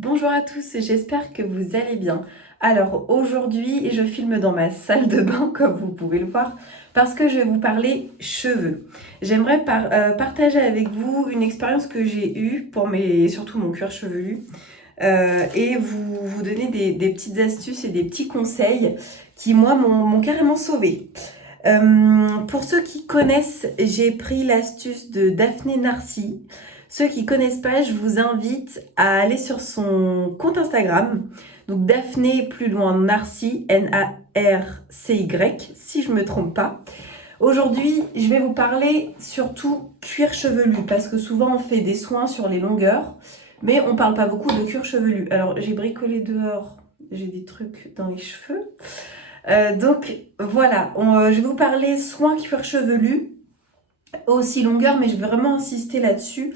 Bonjour à tous, j'espère que vous allez bien. Alors aujourd'hui, je filme dans ma salle de bain, comme vous pouvez le voir, parce que je vais vous parler cheveux. J'aimerais partager avec vous une expérience que j'ai eue pour surtout mon cuir chevelu et vous donner des petites astuces et des petits conseils qui, moi, m'ont carrément sauvée. Pour ceux qui connaissent, j'ai pris l'astuce de Daphné Narcy. Ceux qui connaissent pas, je vous invite à aller sur son compte Instagram. Donc Daphné, plus loin, Narcy, Narcy, si je me trompe pas. Aujourd'hui, je vais vous parler surtout cuir chevelu, parce que souvent on fait des soins sur les longueurs, mais on parle pas beaucoup de cuir chevelu. Alors j'ai bricolé dehors, j'ai des trucs dans les cheveux. Donc voilà, je vais vous parler soins cuir chevelu, aussi longueur, mais je vais vraiment insister là-dessus.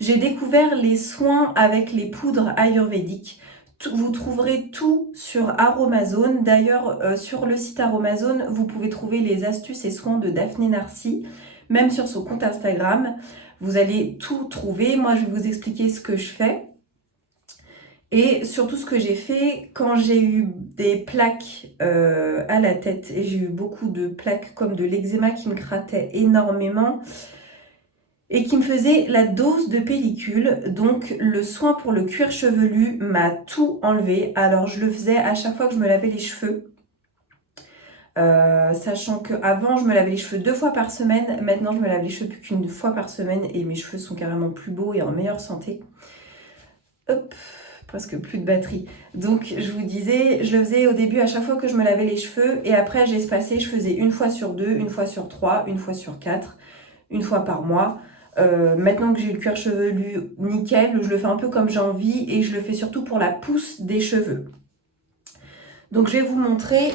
J'ai découvert les soins avec les poudres ayurvédiques. Vous trouverez tout sur Aromazone. D'ailleurs, sur le site Aromazone, vous pouvez trouver les astuces et soins de Daphné Narcy, même sur son compte Instagram. Vous allez tout trouver. Moi, je vais vous expliquer ce que je fais. Et surtout ce que j'ai fait quand j'ai eu des plaques à la tête, et j'ai eu beaucoup de plaques comme de l'eczéma qui me grattait énormément et qui me faisait la dose de pellicule. Donc le soin pour le cuir chevelu m'a tout enlevé. Alors je le faisais à chaque fois que je me lavais les cheveux. Sachant qu'avant je me lavais les cheveux 2 fois par semaine, maintenant je me lave les cheveux plus qu'une fois par semaine et mes cheveux sont carrément plus beaux et en meilleure santé. Hop, presque plus de batterie. Donc je vous disais, je le faisais au début à chaque fois que je me lavais les cheveux et après j'ai espacé, je faisais une fois sur 2, une fois sur 3, une fois sur 4, une fois par mois. Maintenant que j'ai le cuir chevelu nickel, je le fais un peu comme j'ai envie et je le fais surtout pour la pousse des cheveux. Donc je vais vous montrer.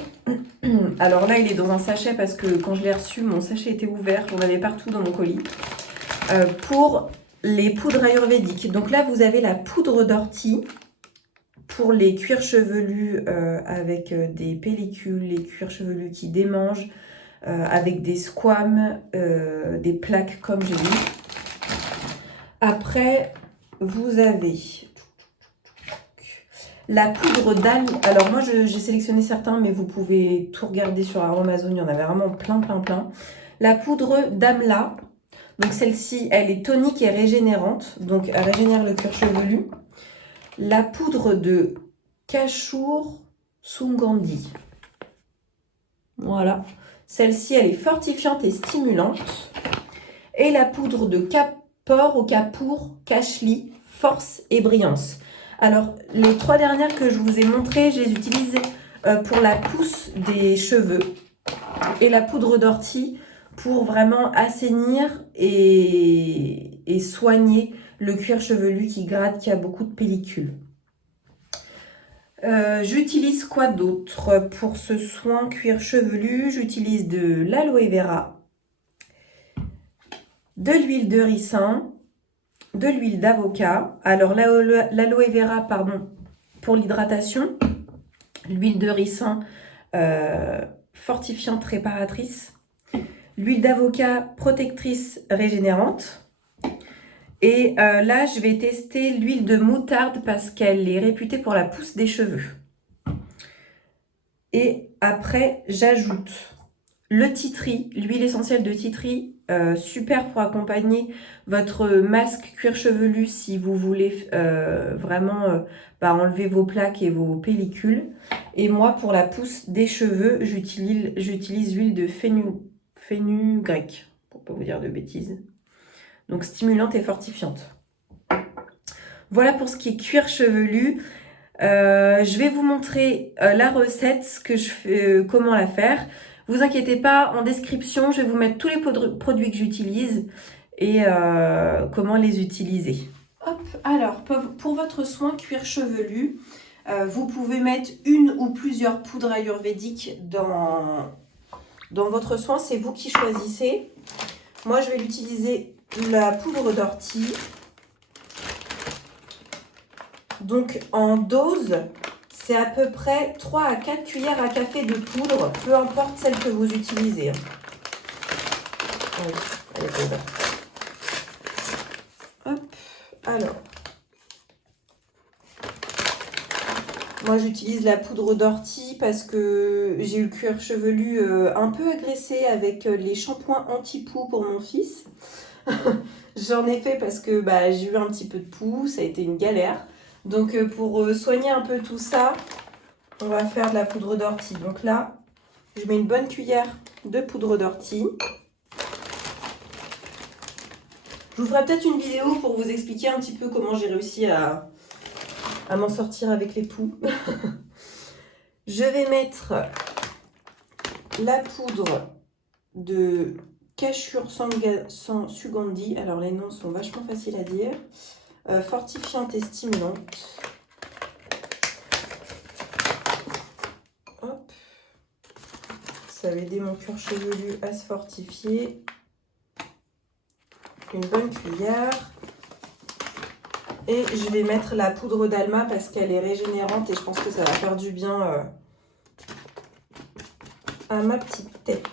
Alors là il est dans un sachet parce que quand je l'ai reçu, mon sachet était ouvert, j'en avais partout dans mon colis. Pour les poudres ayurvédiques. Donc là, vous avez la poudre d'ortie pour les cuirs chevelus avec des pellicules, les cuirs chevelus qui démangent, avec des squames, des plaques comme j'ai mis. Après, vous avez la poudre d'âme. Alors moi, j'ai sélectionné certains, mais vous pouvez tout regarder sur Aromazone. Il y en avait vraiment plein. La poudre d'amla. Donc celle-ci, elle est tonique et régénérante, donc elle régénère le cuir chevelu. La poudre de Kashur Sungandhi. Voilà. Celle-ci, elle est fortifiante et stimulante. Et la poudre de Kapor ou Kapoor Kashli, force et brillance. Alors, les 3 dernières que je vous ai montrées, je les utilise pour la pousse des cheveux. Et la poudre d'ortie pour vraiment assainir et soigner le cuir chevelu qui gratte, qui a beaucoup de pellicules. J'utilise quoi d'autre pour ce soin cuir chevelu? J'utilise de l'aloe vera, de l'huile de ricin, de l'huile d'avocat. Alors l'aloe vera, pardon, pour l'hydratation. L'huile de ricin, fortifiante réparatrice. L'huile d'avocat, protectrice régénérante. Et là, je vais tester l'huile de moutarde parce qu'elle est réputée pour la pousse des cheveux. Et après, j'ajoute le titri, l'huile essentielle de titri, super pour accompagner votre masque cuir chevelu si vous voulez vraiment enlever vos plaques et vos pellicules. Et moi, pour la pousse des cheveux, j'utilise l'huile de fenugrec, pour ne pas vous dire de bêtises. Donc stimulante et fortifiante. Voilà pour ce qui est cuir chevelu. Je vais vous montrer la recette, ce que je fais, comment la faire. Vous inquiétez pas, en description, je vais vous mettre tous les produits que j'utilise et comment les utiliser. Hop, alors pour votre soin cuir chevelu, vous pouvez mettre une ou plusieurs poudres ayurvédiques dans votre soin, c'est vous qui choisissez. Moi, je vais l'utiliser la poudre d'ortie. Donc en dose, c'est à peu près 3 à 4 cuillères à café de poudre, peu importe celle que vous utilisez. Elle est ouverte. Hop, alors. Moi, j'utilise la poudre d'ortie parce que j'ai eu le cuir chevelu un peu agressé avec les shampoings anti-poux pour mon fils. J'en ai fait parce que bah, j'ai eu un petit peu de poux, ça a été une galère. Donc pour soigner un peu tout ça, on va faire de la poudre d'ortie. Donc là, je mets une bonne cuillère de poudre d'ortie. Je vous ferai peut-être une vidéo pour vous expliquer un petit peu comment j'ai réussi à m'en sortir avec les poux. Je vais mettre la poudre de Cachure sans Sugandhi. Alors les noms sont vachement faciles à dire. Fortifiante et stimulante. Hop. Ça va aider mon cuir chevelu à se fortifier. Une bonne cuillère. Et je vais mettre la poudre d'Alma parce qu'elle est régénérante et je pense que ça va faire du bien à ma petite tête.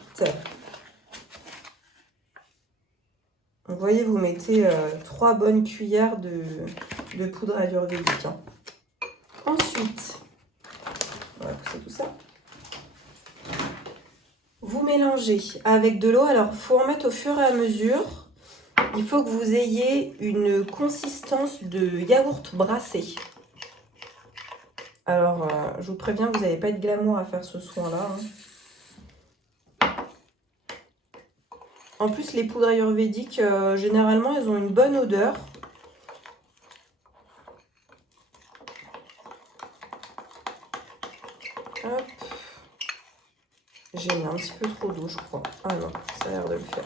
Vous voyez, vous mettez 3 bonnes cuillères de poudre ayurvédique. Hein. Ensuite, on va pousser tout ça. Vous mélangez avec de l'eau. Alors, il faut en mettre au fur et à mesure. Il faut que vous ayez une consistance de yaourt brassé. Alors, je vous préviens, vous n'allez pas être glamour à faire ce soin-là. Hein. En plus, les poudres ayurvédiques, généralement, elles ont une bonne odeur. Hop. J'ai mis un petit peu trop d'eau, je crois. Ah non, ça a l'air de le faire.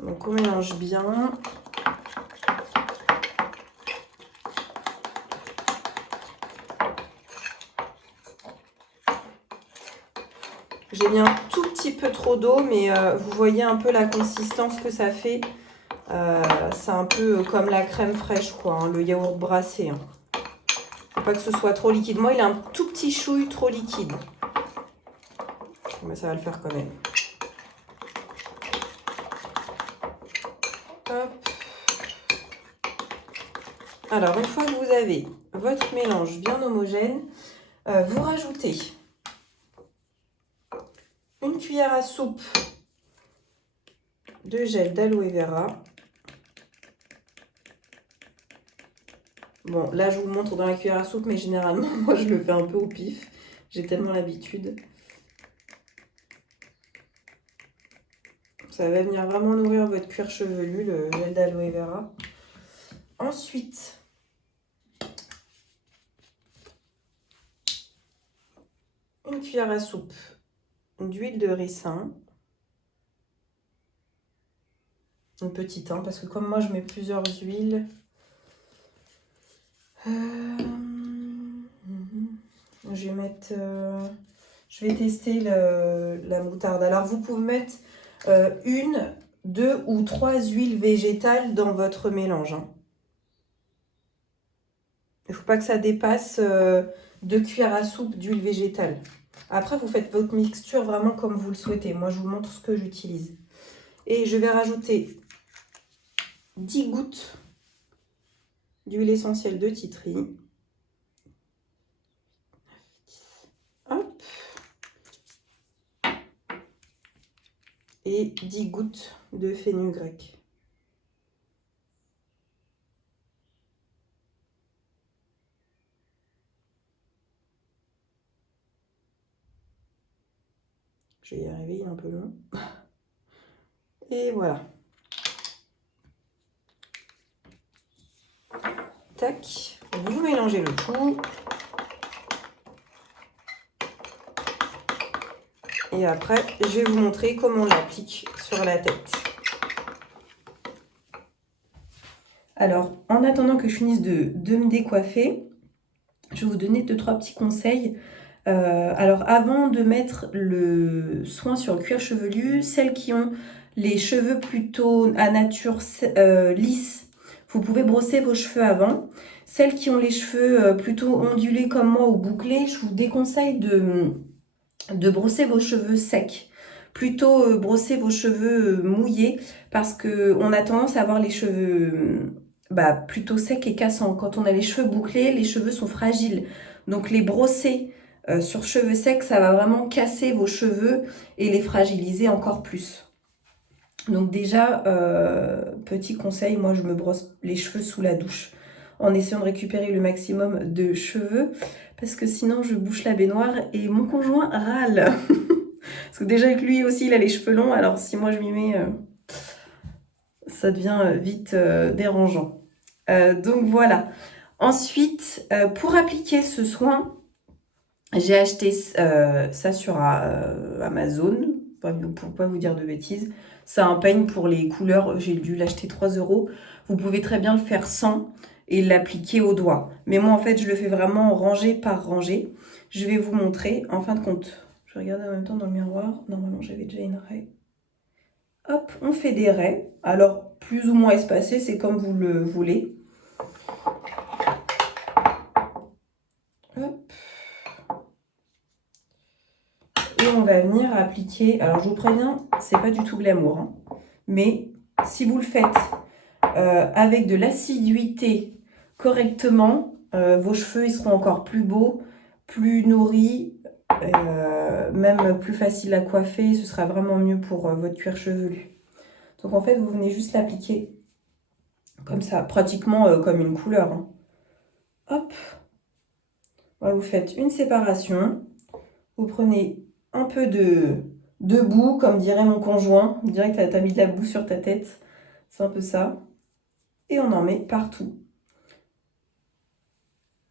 Donc, on mélange bien. J'ai mis un tout petit peu trop d'eau, mais vous voyez un peu la consistance que ça fait. C'est un peu comme la crème fraîche, quoi, hein, le yaourt brassé. Hein. Faut pas que ce soit trop liquide. Moi, il est un tout petit chouille trop liquide. Mais ça va le faire quand même. Hop. Alors, une fois que vous avez votre mélange bien homogène, vous rajoutez une cuillère à soupe de gel d'aloe vera. Bon, là, je vous le montre dans la cuillère à soupe, mais généralement, moi, je le fais un peu au pif. J'ai tellement l'habitude. Ça va venir vraiment nourrir votre cuir chevelu, le gel d'aloe vera. Ensuite, une cuillère à soupe d'huile de ricin. Une petite, hein, parce que comme moi, je mets plusieurs huiles. Je vais mettre... je vais tester la moutarde. Alors, vous pouvez mettre 1, 2 ou 3 huiles végétales dans votre mélange. Hein. Il ne faut pas que ça dépasse 2 cuillères à soupe d'huile végétale. Après, vous faites votre mixture vraiment comme vous le souhaitez. Moi, je vous montre ce que j'utilise. Et je vais rajouter 10 gouttes d'huile essentielle de titri. Hop. Et 10 gouttes de fenugrec. Je vais y arriver, il est un peu long. Et voilà. Tac. Vous mélangez le tout. Et après, je vais vous montrer comment on l'applique sur la tête. Alors, en attendant que je finisse de me décoiffer, je vais vous donner 2-3 petits conseils. Alors, avant de mettre le soin sur le cuir chevelu, celles qui ont les cheveux plutôt à nature lisse, vous pouvez brosser vos cheveux avant. Celles qui ont les cheveux plutôt ondulés comme moi ou bouclés, je vous déconseille de brosser vos cheveux secs. Plutôt brosser vos cheveux mouillés parce qu'on a tendance à avoir les cheveux plutôt sec et cassant. Quand on a les cheveux bouclés, les cheveux sont fragiles. Donc les brosser sur cheveux secs, ça va vraiment casser vos cheveux et les fragiliser encore plus. Donc déjà, petit conseil, moi je me brosse les cheveux sous la douche en essayant de récupérer le maximum de cheveux parce que sinon je bouche la baignoire et mon conjoint râle. Parce que déjà que lui aussi il a les cheveux longs, alors si moi je m'y mets, ça devient vite dérangeant. Donc voilà. Ensuite, pour appliquer ce soin, j'ai acheté ça sur Amazon, pour pas vous dire de bêtises. C'est un peigne pour les couleurs, j'ai dû l'acheter 3 €. Vous pouvez très bien le faire sans et l'appliquer au doigt. Mais moi en fait je le fais vraiment rangée par rangée. Je vais vous montrer, en fin de compte, je regarde en même temps dans le miroir, normalement j'avais déjà une raie. Hop, on fait des raies, alors plus ou moins espacées, c'est comme vous le voulez. Hop. Et on va venir appliquer, alors je vous préviens, c'est pas du tout glamour, hein, mais si vous le faites avec de l'assiduité correctement, vos cheveux ils seront encore plus beaux, plus nourris, même plus facile à coiffer, ce sera vraiment mieux pour votre cuir chevelu. Donc en fait vous venez juste l'appliquer comme ça, pratiquement comme une couleur, hein. Hop, voilà, vous faites une séparation, vous prenez un peu de boue, comme dirait mon conjoint. On dirait que t'as mis de la boue sur ta tête. C'est un peu ça. Et on en met partout.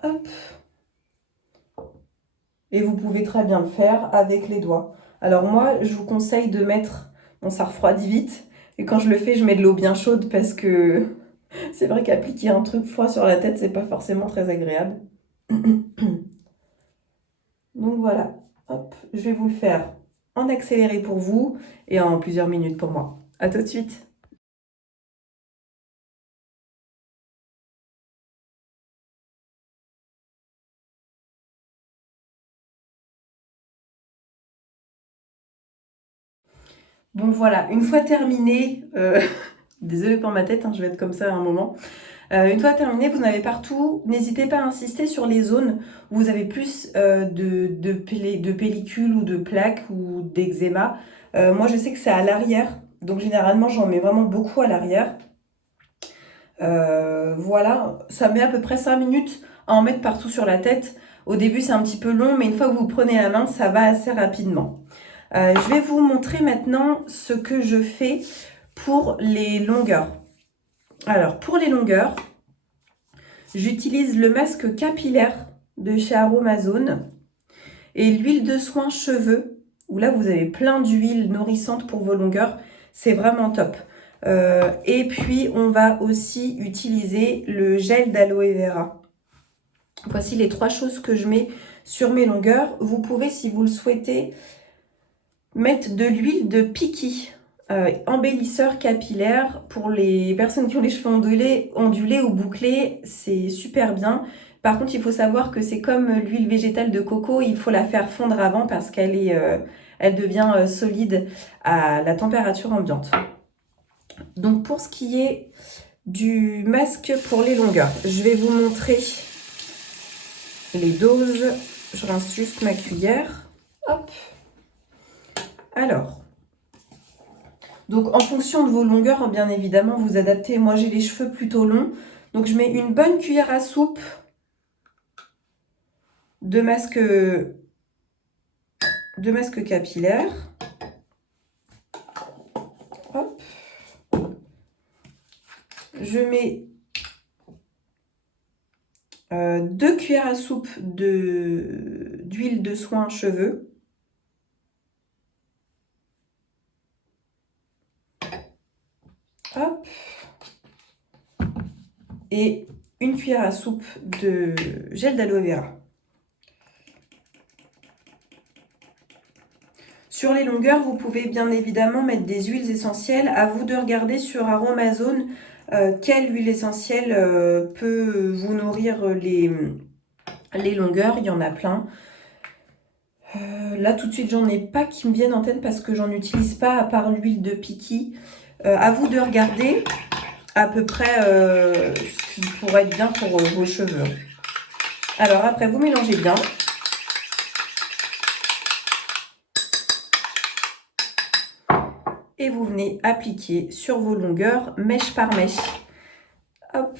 Hop. Et vous pouvez très bien le faire avec les doigts. Alors moi, je vous conseille de mettre... Bon, ça refroidit vite. Et quand je le fais, je mets de l'eau bien chaude parce que c'est vrai qu'appliquer un truc froid sur la tête, c'est pas forcément très agréable. Donc voilà. Hop, je vais vous le faire en accéléré pour vous et en plusieurs minutes pour moi. À tout de suite. Bon voilà, une fois terminé, désolée pour ma tête, hein, je vais être comme ça à un moment. Une fois terminé, vous en avez partout. N'hésitez pas à insister sur les zones où vous avez plus de pellicules ou de plaques ou d'eczéma. Moi, je sais que c'est à l'arrière, donc généralement, j'en mets vraiment beaucoup à l'arrière. Voilà, ça met à peu près 5 minutes à en mettre partout sur la tête. Au début, c'est un petit peu long, mais une fois que vous prenez la main, ça va assez rapidement. Je vais vous montrer maintenant ce que je fais pour les longueurs. Alors, pour les longueurs, j'utilise le masque capillaire de chez Aromazone et l'huile de soin cheveux, où là, vous avez plein d'huiles nourrissantes pour vos longueurs. C'est vraiment top. Et puis, on va aussi utiliser le gel d'aloe vera. Voici les 3 choses que je mets sur mes longueurs. Vous pouvez, si vous le souhaitez, mettre de l'huile de Piki, embellisseur capillaire. Pour les personnes qui ont les cheveux ondulés ou bouclés, c'est super bien. Par contre, il faut savoir que c'est comme l'huile végétale de coco, il faut la faire fondre avant parce elle devient solide à la température ambiante. Donc pour ce qui est du masque pour les longueurs, je vais vous montrer les doses. Je rince juste ma cuillère. Hop. Alors, donc en fonction de vos longueurs, bien évidemment, vous adaptez. Moi, j'ai les cheveux plutôt longs, donc je mets une bonne cuillère à soupe de masque capillaire. Hop. Je mets 2 cuillères à soupe d'huile de soin cheveux. Hop. Et une cuillère à soupe de gel d'aloe vera. Sur les longueurs, vous pouvez bien évidemment mettre des huiles essentielles. À vous de regarder sur Aromazone quelle huile essentielle peut vous nourrir les longueurs. Il y en a plein. Là, tout de suite, j'en ai pas qui me viennent en tête parce que j'en utilise pas à part l'huile de Piki. À vous de regarder. à peu près ce qui pourrait être bien pour vos cheveux. Alors après, vous mélangez bien. Et vous venez appliquer sur vos longueurs, mèche par mèche. Hop.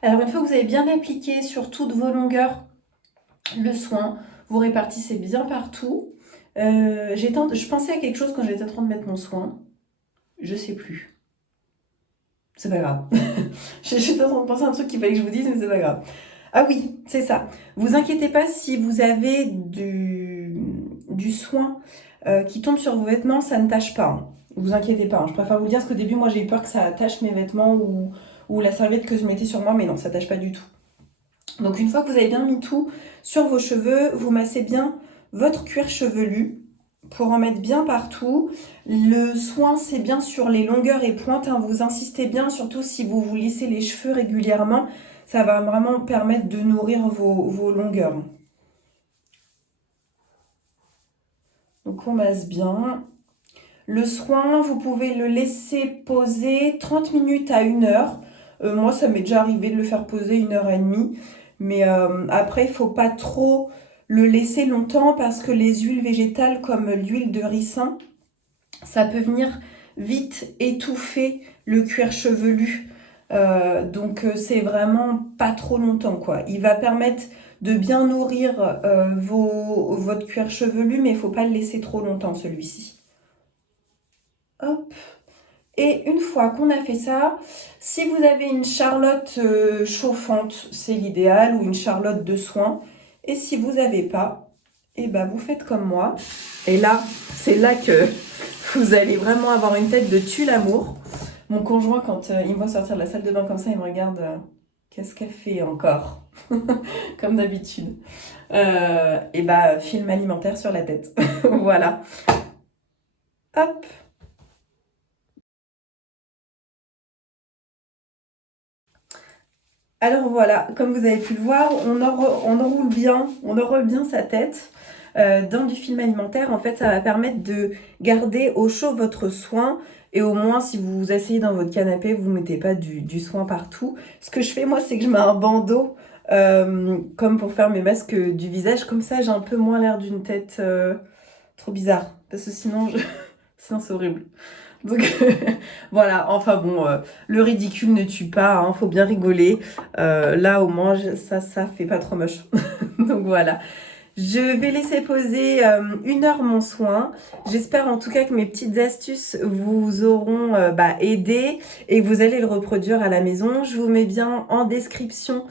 Alors une fois que vous avez bien appliqué sur toutes vos longueurs le soin, vous répartissez bien partout. Je pensais à quelque chose quand j'étais en train de mettre mon soin. Je sais plus. C'est pas grave. J'étais en train de penser à un truc qu'il fallait que je vous dise, mais c'est pas grave. Ah oui, c'est ça. Vous inquiétez pas si vous avez du soin qui tombe sur vos vêtements, ça ne tâche pas. Hein. Vous inquiétez pas. Hein. Je préfère vous le dire parce qu'au début, moi j'ai eu peur que ça tâche mes vêtements ou la serviette que je mettais sur moi, mais non, ça tâche pas du tout. Donc une fois que vous avez bien mis tout sur vos cheveux, vous massez bien votre cuir chevelu pour en mettre bien partout. Le soin, c'est bien sur les longueurs et pointes. Hein. Vous insistez bien, surtout si vous vous lissez les cheveux régulièrement. Ça va vraiment permettre de nourrir vos longueurs. Donc on masse bien. Le soin, vous pouvez le laisser poser 30 minutes à 1 heure. Moi, ça m'est déjà arrivé de le faire poser 1 heure et demie. Mais après, il ne faut pas trop le laisser longtemps parce que les huiles végétales comme l'huile de ricin, ça peut venir vite étouffer le cuir chevelu. Donc c'est vraiment pas trop longtemps quoi. Il va permettre de bien nourrir votre cuir chevelu, mais il ne faut pas le laisser trop longtemps celui-ci. Hop. Et une fois qu'on a fait ça, si vous avez une charlotte chauffante, c'est l'idéal, ou une charlotte de soin. Et si vous n'avez pas, eh ben vous faites comme moi. Et là, c'est là que vous allez vraiment avoir une tête de tue l'amour. Mon conjoint, quand il me voit sortir de la salle de bain comme ça, il me regarde, qu'est-ce qu'elle fait encore? Comme d'habitude. Et bah, film alimentaire sur la tête. Voilà. Hop. Alors voilà, comme vous avez pu le voir, on enroule bien sa tête dans du film alimentaire. En fait, ça va permettre de garder au chaud votre soin. Et au moins, si vous vous asseyez dans votre canapé, vous ne mettez pas du soin partout. Ce que je fais, moi, c'est que je mets un bandeau comme pour faire mes masques du visage. Comme ça, j'ai un peu moins l'air d'une tête trop bizarre. Parce que sinon, sinon c'est horrible. Donc voilà, enfin bon, le ridicule ne tue pas, hein, faut bien rigoler. Là au moins, ça fait pas trop moche. Donc voilà. Je vais laisser poser 1 heure mon soin. J'espère en tout cas que mes petites astuces vous auront aidé et que vous allez le reproduire à la maison. Je vous mets bien en description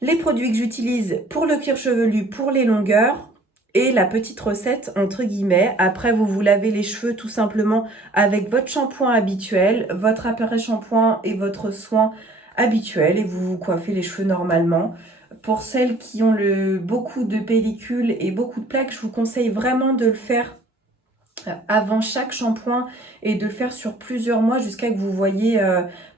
les produits que j'utilise pour le cuir chevelu, pour les longueurs. Et la petite recette entre guillemets. Après, vous vous lavez les cheveux tout simplement avec votre shampoing habituel, votre après-shampoing et votre soin habituel et vous vous coiffez les cheveux normalement. Pour celles qui ont beaucoup de pellicules et beaucoup de plaques, je vous conseille vraiment de le faire avant chaque shampoing et de le faire sur plusieurs mois jusqu'à que vous voyez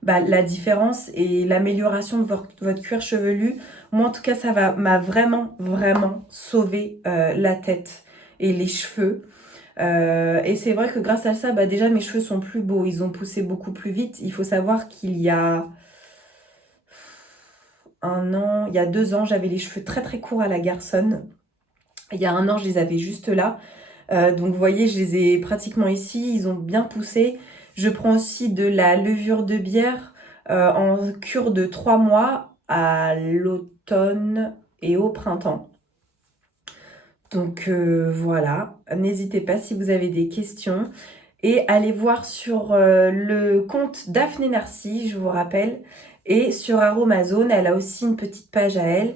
la différence et l'amélioration de votre cuir chevelu. Moi en tout cas ça m'a vraiment sauvé la tête et les cheveux. Et c'est vrai que grâce à ça, déjà mes cheveux sont plus beaux, ils ont poussé beaucoup plus vite. Il faut savoir qu'il y a il y a 2 ans, j'avais les cheveux très courts à la garçonne. Il y a 1 an, je les avais juste là. Donc vous voyez, je les ai pratiquement ici, ils ont bien poussé. Je prends aussi de la levure de bière en cure de 3 mois à l'automne et au printemps. Donc voilà, n'hésitez pas si vous avez des questions. Et allez voir sur le compte Daphné Narcy, je vous rappelle. Et sur Aromazone, elle a aussi une petite page à elle.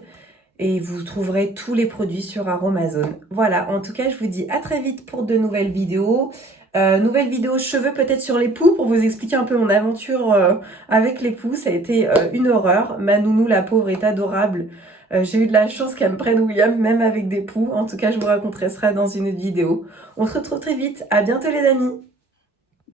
Et vous trouverez tous les produits sur Aromazone. Voilà, en tout cas, je vous dis à très vite pour de nouvelles vidéos. Nouvelle vidéo cheveux peut-être sur les poux pour vous expliquer un peu mon aventure avec les poux. Ça a été une horreur. Ma nounou, la pauvre, est adorable. J'ai eu de la chance qu'elle me prenne William, même avec des poux. En tout cas, je vous raconterai ça dans une autre vidéo. On se retrouve très vite. À bientôt les amis.